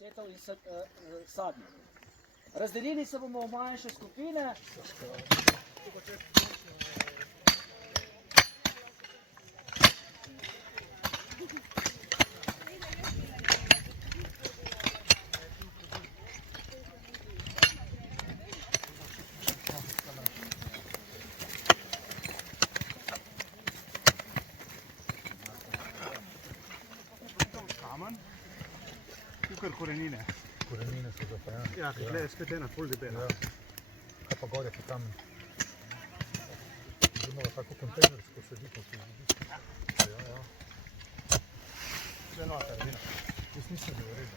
setov in sadnikov. Razdelili se bomo v manjše skupine. Tukaj korenine. Korenine so pa ja. Ja, kaj gledaj, spet ena ful debela. Kaj pa gore pa kamen. Zdaj tako kontejnersko sedi, ko se vidi. Ja. Zdaj nova korenina. Jaz mislim, da je v redu.